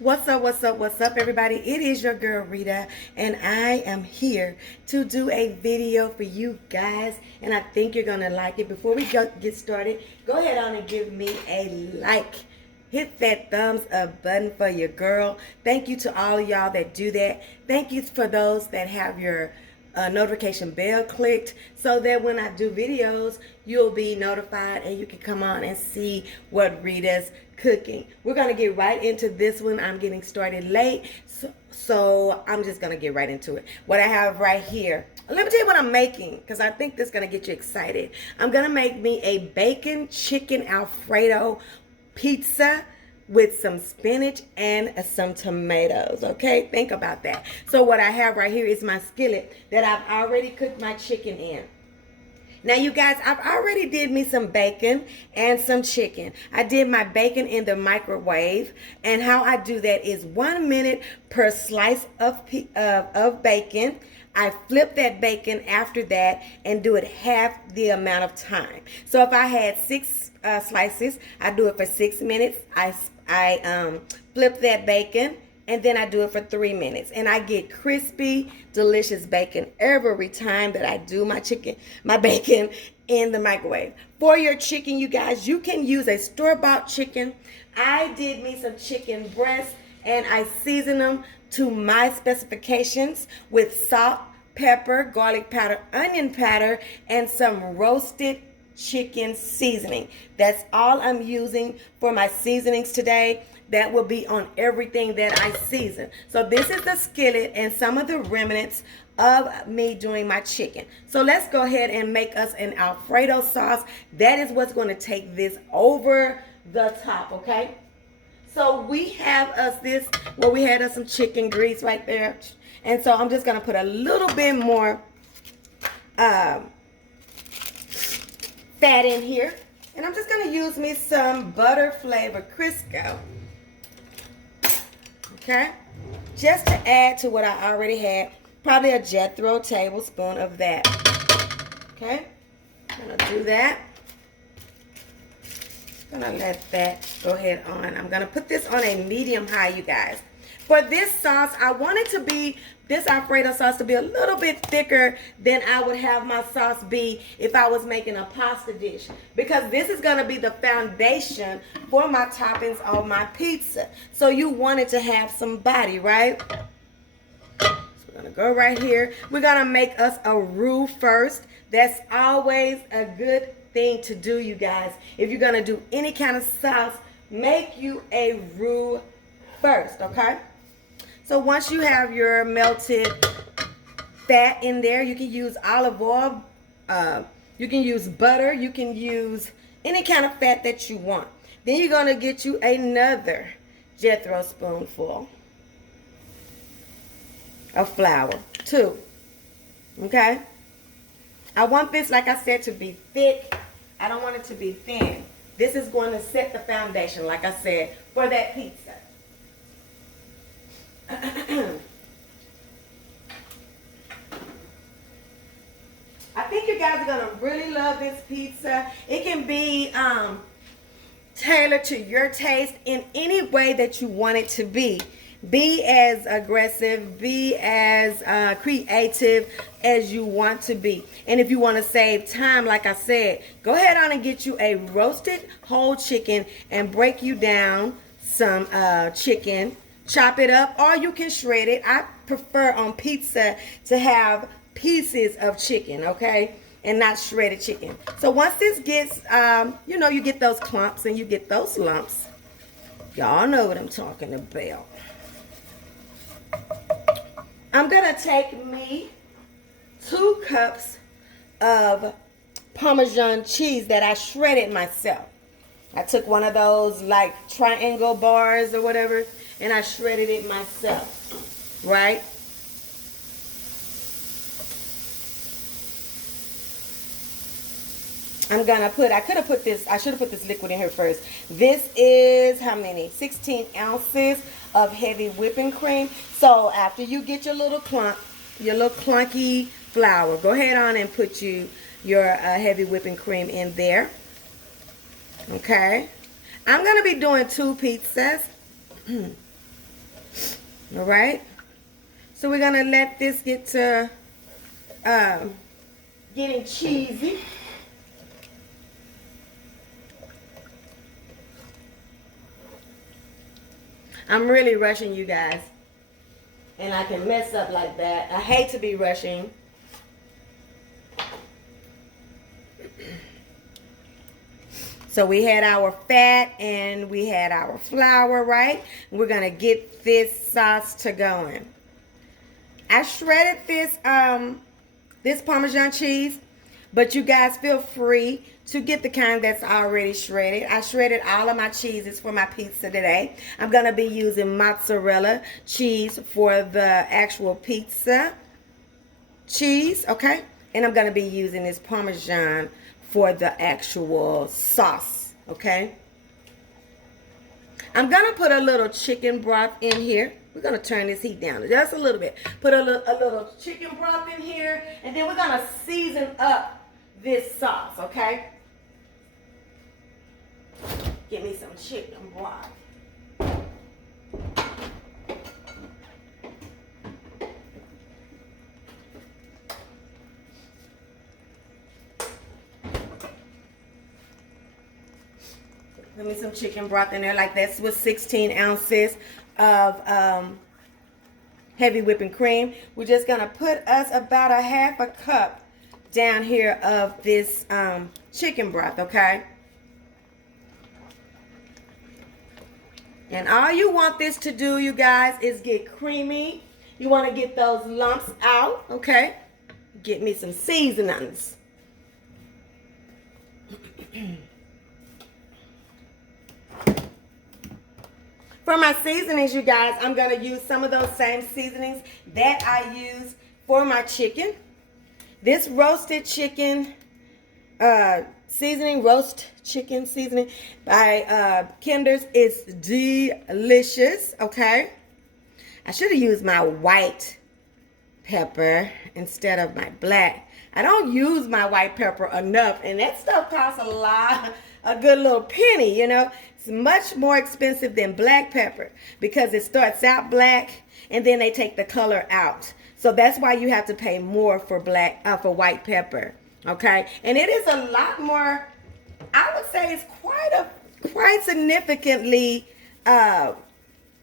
What's up, everybody? It is your girl, Rita, and I am here to do a video for you guys, and I think you're going to like it. Before we get started, go ahead on and give me a like. Hit that thumbs up button for your girl. Thank you to all of y'all that do that. Thank you for those that have your notification bell clicked so that when I do videos, you'll be notified and you can come on and see what Rita's cooking. We're going to get right into this one. I'm getting started late, so I'm just going to get right into it. What I have right here, let me tell you what I'm making, because I think this is going to get you excited. I'm going to make me a bacon chicken Alfredo pizza with some spinach and some tomatoes. Okay, think about that. So what I have right here is my skillet that I've already cooked my chicken in. Now, you guys, I've already did me some bacon and some chicken. I did my bacon in the microwave, and how I do that is 1 minute per slice of bacon. I flip that bacon after that and do it half the amount of time. So if I had 6 slices, I do it for 6 minutes. I flip that bacon, and then I do it for 3 minutes. And I get crispy, delicious bacon every time that I do my bacon in the microwave. For your chicken, you guys, you can use a store-bought chicken. I did me some chicken breasts, and I seasoned them to my specifications with salt, pepper, garlic powder, onion powder, and some roasted chicken seasoning. That's all I'm using for my seasonings today. That will be on everything that I season. So this is the skillet and some of the remnants of me doing my chicken. So let's go ahead and make us an Alfredo sauce. That is what's going to take this over the top, okay? So we have we had us some chicken grease right there. And so I'm just going to put a little bit more fat in here. And I'm just going to use me some butter flavored Crisco. Okay, just to add to what I already had, probably a Jethro tablespoon of that. Okay, I'm gonna do that. I'm gonna let that go ahead on. I'm gonna put this on a medium high, you guys. For this sauce, I want this Alfredo sauce to be a little bit thicker than I would have my sauce be if I was making a pasta dish. Because this is going to be the foundation for my toppings on my pizza. So you want it to have some body, right? So we're going to go right here. We're going to make us a roux first. That's always a good thing to do, you guys. If you're going to do any kind of sauce, make you a roux first, okay? So once you have your melted fat in there, you can use olive oil, you can use butter, you can use any kind of fat that you want. Then you're going to get you another Jethro spoonful of flour, 2. Okay? I want this, like I said, to be thick. I don't want it to be thin. This is going to set the foundation, like I said, for that pizza. I think you guys are going to really love this pizza. It can be tailored to your taste in any way that you want it to be. Be as aggressive, be as creative as you want to be. And if you want to save time, like I said, go ahead on and get you a roasted whole chicken and break you down some chicken. Chop it up, or you can shred it. I prefer on pizza to have pieces of chicken, okay, and not shredded chicken. So once this gets, you get those clumps and you get those lumps. Y'all know what I'm talking about. I'm going to take me 2 cups of Parmesan cheese that I shredded myself. I took one of those like triangle bars or whatever, and I shredded it myself, right? I should have put this liquid in here first. This is how many? 16 ounces of heavy whipping cream. So after you get your little clunky flour, go ahead on and put your heavy whipping cream in there. Okay. I'm going to be doing 2 pizzas. All right. So we're gonna let this get to getting cheesy. I'm really rushing, you guys, and I can mess up like that. I hate to be rushing. So we had our fat and we had our flour, right? We're gonna get this sauce to going. I shredded this this Parmesan cheese, but you guys feel free to get the kind that's already shredded. I shredded all of my cheeses for my pizza today. I'm gonna be using mozzarella cheese for the actual pizza cheese, okay? And I'm gonna be using this Parmesan for the actual sauce, okay? I'm gonna put a little chicken broth in here. We're gonna turn this heat down just a little bit. Put a little chicken broth in here, and then we're gonna season up this sauce, okay? Give me some chicken broth. Give me some chicken broth in there like this with 16 ounces of heavy whipping cream. We're just gonna put us about a half a cup down here of this chicken broth, okay? And all you want this to do, you guys, is get creamy. You want to get those lumps out, okay? Get me some seasonings. For my seasonings, you guys, I'm going to use some of those same seasonings that I use for my chicken. This roasted chicken seasoning, roast chicken seasoning by Kinder's is delicious, okay? I should have used my white pepper instead of my black. I don't use my white pepper enough, and that stuff costs a good little penny, you know. It's much more expensive than black pepper because it starts out black and then they take the color out. So that's why you have to pay more for for white pepper, okay? And it is a lot more, I would say it's quite significantly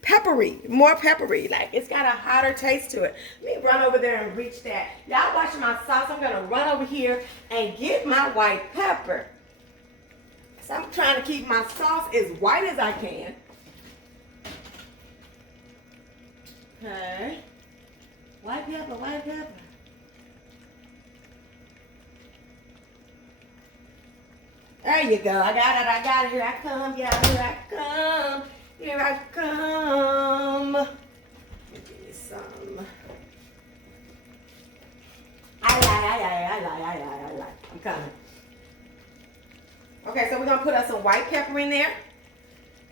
peppery, more peppery. Like it's got a hotter taste to it. Let me run over there and reach that. Y'all watching my sauce. I'm gonna run over here and get my white pepper. So I'm trying to keep my sauce as white as I can. Okay. White pepper, white pepper. There you go. I got it. Here I come. Yeah, here I come. Here I come. Give me some. I like. I'm coming. Okay, so we're going to put us some white pepper in there.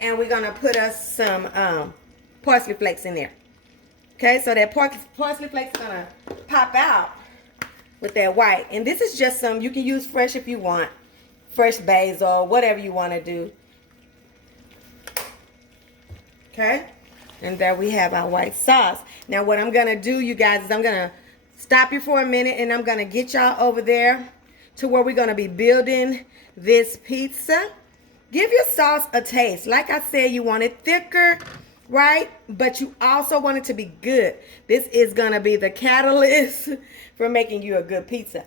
And we're going to put us some parsley flakes in there. Okay, so that parsley flakes is going to pop out with that white. And this is just some, you can use fresh if you want. Fresh basil, whatever you want to do. Okay, and there we have our white sauce. Now what I'm going to do, you guys, is I'm going to stop you for a minute and I'm going to get y'all over there to where we're going to be building this pizza. Give your sauce a taste. Like I said, you want it thicker, right? But you also want it to be good. This is going to be the catalyst for making you a good pizza.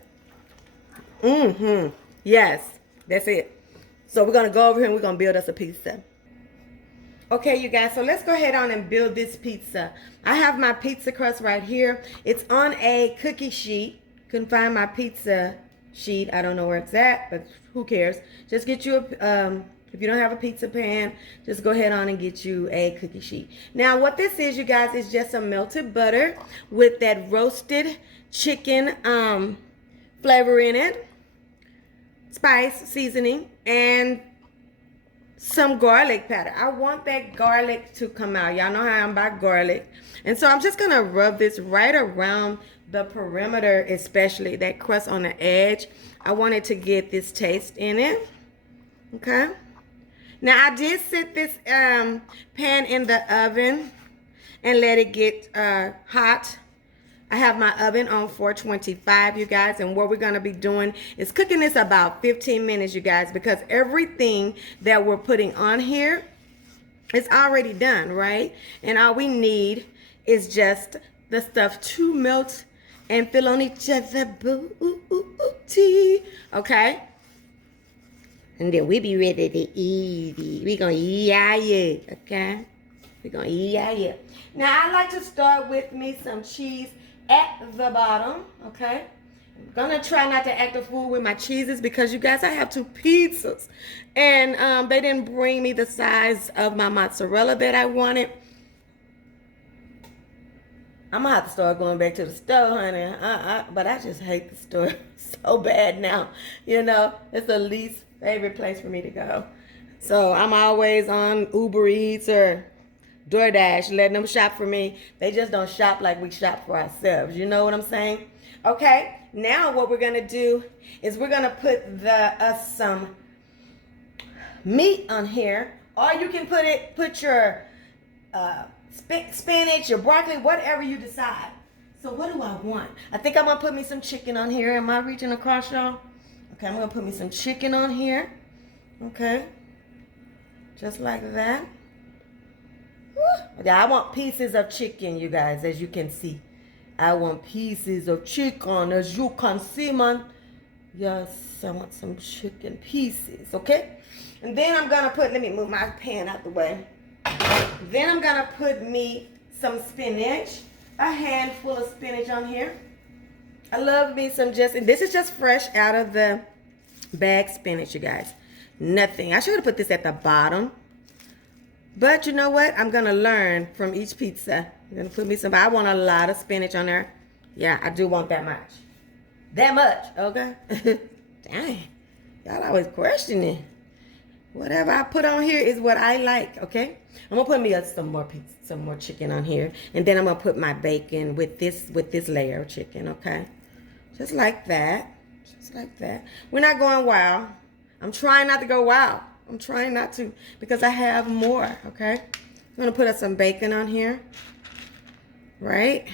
Yes, that's it. So we're going to go over here and we're going to build us a pizza. Okay, you guys, so let's go ahead on and build this pizza. I have my pizza crust right here. It's on a cookie sheet. Couldn't find my pizza sheet. I don't know where it's at, but who cares? Just get you a, if you don't have a pizza pan, just go ahead on and get you a cookie sheet. Now, what this is, you guys, is just some melted butter with that roasted chicken flavor in it, spice, seasoning, and some garlic powder. I want that garlic to come out. Y'all know how I'm about garlic. And so I'm just going to rub this right around the perimeter, especially that crust on the edge. I wanted to get this taste in it. Okay. Now I did set this pan in the oven and let it get hot. I have my oven on 425, you guys, and what we're going to be doing is cooking this about 15 minutes, you guys, because everything that we're putting on here is already done, right? And all we need is just the stuff to melt and fill on each other, booty, okay? And then we be ready to eat it. We gonna eat it, okay? We gonna eat it. Now, I like to start with me some cheese at the bottom, okay? I'm gonna try not to act a fool with my cheeses because you guys, I have 2 pizzas. And they didn't bring me the size of my mozzarella that I wanted. I'm gonna have to start going back to the store, honey. But I just hate the store so bad now. You know, it's the least favorite place for me to go. So I'm always on Uber Eats or DoorDash, letting them shop for me. They just don't shop like we shop for ourselves. You know what I'm saying? Okay, now what we're gonna do is we're gonna put some meat on here, or you can put your spinach, your broccoli, whatever you decide. So what do I want? I think I'm gonna put me some chicken on here. Am I reaching across, y'all? Okay, I'm gonna put me some chicken on here. Okay, just like that. Yeah, I want pieces of chicken, you guys, as you can see. I want pieces of chicken, as you can see, man. Yes, I want some chicken pieces, okay? And then I'm gonna let me move my pan out the way. Then I'm gonna put me some spinach, a handful of spinach on here. I love me some and this is just fresh out of the bag spinach, you guys. Nothing. I should have put this at the bottom. But you know what? I'm going to learn from each pizza. I'm going to put me some, I want a lot of spinach on there. Yeah, I do want that much. That much, okay? Dang. Y'all always questioning. Whatever I put on here is what I like, okay? I'm going to put me some more chicken on here. And then I'm going to put my bacon with this layer of chicken, okay? Just like that. Just like that. We're not going wild. I'm trying not to go wild. I'm trying not to because I have more, okay? I'm going to put some bacon on here, right?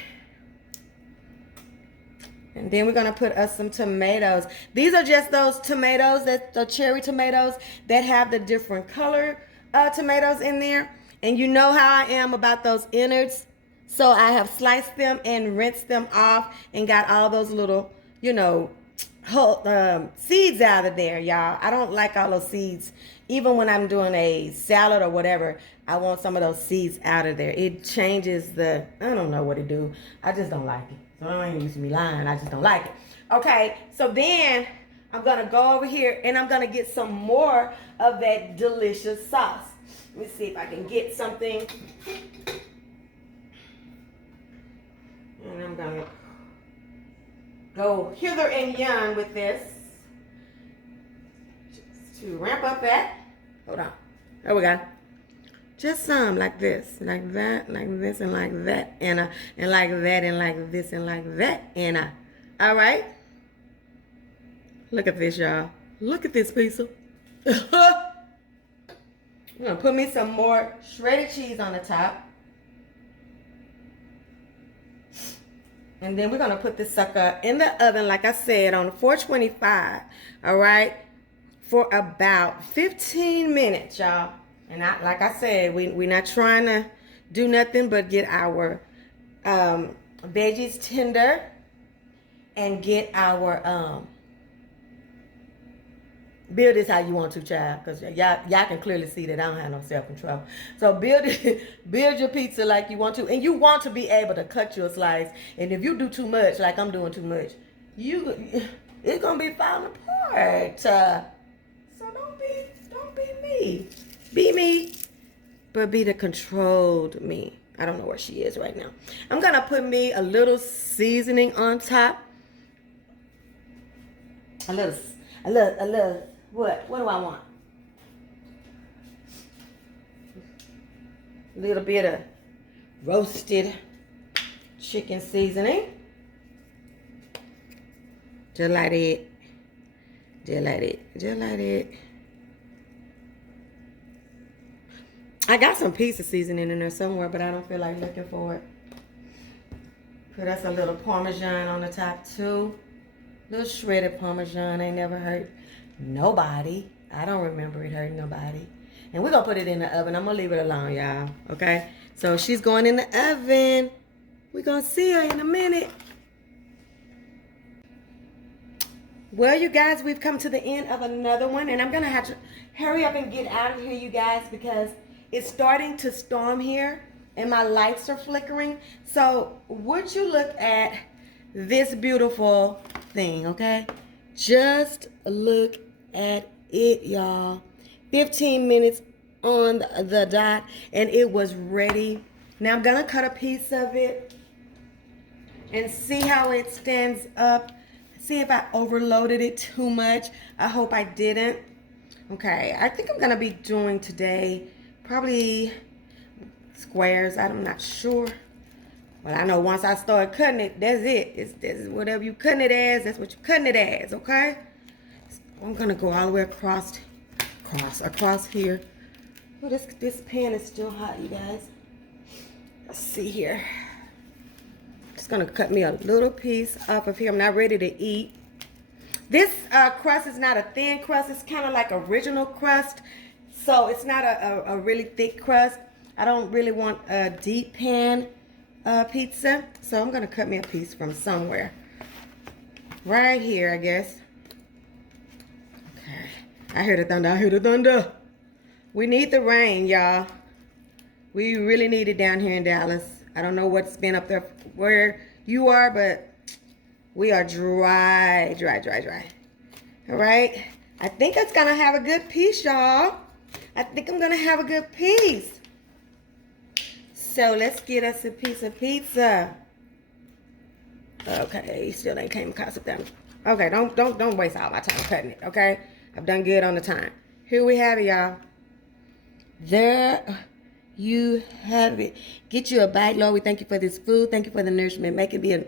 And then we're going to put us some tomatoes. These are just those tomatoes, the cherry tomatoes that have the different color tomatoes in there. And you know how I am about those innards. So I have sliced them and rinsed them off and got all those little, you know, seeds out of there, y'all. I don't like all those seeds. Even when I'm doing a salad or whatever, I want some of those seeds out of there. It changes I don't know what it do. I just don't like it. So I ain't used to me lying. I just don't like it. Okay, so then I'm going to go over here and I'm going to get some more of that delicious sauce. Let me see if I can get something. And I'm going to go hither and yon with this. To ramp up that. Hold on. There we go. Just some like this, like that, like this, and like that, and like that, and like this, and like that, and all right. Look at this, y'all. Look at this pizza. I'm gonna put me some more shredded cheese on the top, and then we're gonna put this sucker in the oven, like I said, on 425. All right. For about 15 minutes, y'all. And like I said, we're not trying to do nothing but get our veggies tender and get our build this how you want to, child, because y'all can clearly see that I don't have no self-control. So build your pizza like you want to, and you want to be able to cut your slice. And if you do too much, like I'm doing too much, it's gonna be falling apart. So don't be me. Be me, but be the controlled me. I don't know where she is right now. I'm gonna put me a little seasoning on top. A little. What do I want? A little bit of roasted chicken seasoning. Just like it. Just like it. Just like it. I got some pizza seasoning in there somewhere, but I don't feel like looking for it. Put us a little Parmesan on the top too. Little shredded Parmesan ain't never hurt nobody. I don't remember it hurting nobody. And we're going to put it in the oven. I'm going to leave it alone, y'all. Okay? So she's going in the oven. We're going to see her in a minute. Well, you guys, we've come to the end of another one. And I'm going to have to hurry up and get out of here, you guys, because it's starting to storm here. And my lights are flickering. So would you look at this beautiful thing, okay? Just look at it, y'all. 15 minutes on the dot, and it was ready. Now I'm gonna cut a piece of it and see how it stands up. See if I overloaded it too much. I hope I didn't. Okay, I think I'm gonna be doing today probably squares. I'm not sure. Well, I know once I start cutting it, that's it. This whatever you cutting it as, that's what you're cutting it as, okay? So I'm gonna go all the way across here. Oh, this pan is still hot, you guys. Let's see here. Just gonna cut me a little piece off of here. I'm not ready to eat. This crust is not a thin crust. It's kind of like original crust. So it's not a really thick crust. I don't really want a deep pan pizza. So I'm gonna cut me a piece from somewhere. Right here, I guess. Okay. I hear the thunder. I hear the thunder. We need the rain, y'all. We really need it down here in Dallas. I don't know what's been up there where you are, but we are dry. All right. I think it's gonna have a good piece, y'all. I think I'm gonna have a good piece. So let's get us a piece of pizza. Okay, still ain't came across it down. Okay, don't waste all my time cutting it. Okay, I've done good on the time. Here we have it, y'all. There you have it. Get you a bite, Lord. We thank you for this food. Thank you for the nourishment. Make it be a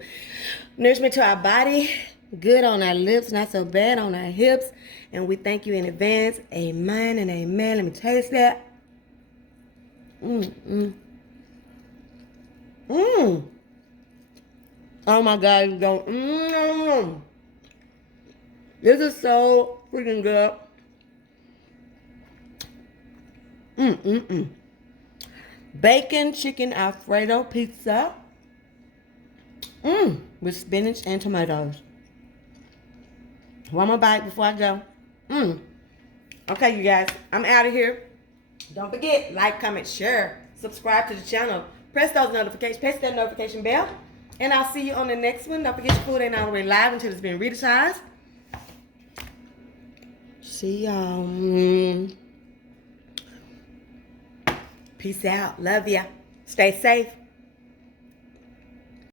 nourishment to our body. Good on our lips, not so bad on our hips. And we thank you in advance. Amen and amen. Let me taste that. Oh my God, you go. This is so freaking good. Bacon chicken Alfredo pizza. With spinach and tomatoes. One more bite before I go. Okay, you guys, I'm out of here. Don't forget, like, comment, share, subscribe to the channel. Press those notifications, press that notification bell. And I'll see you on the next one. Don't forget your food ain't all the way live until it's been readvertised. See y'all. Peace out. Love ya. Stay safe.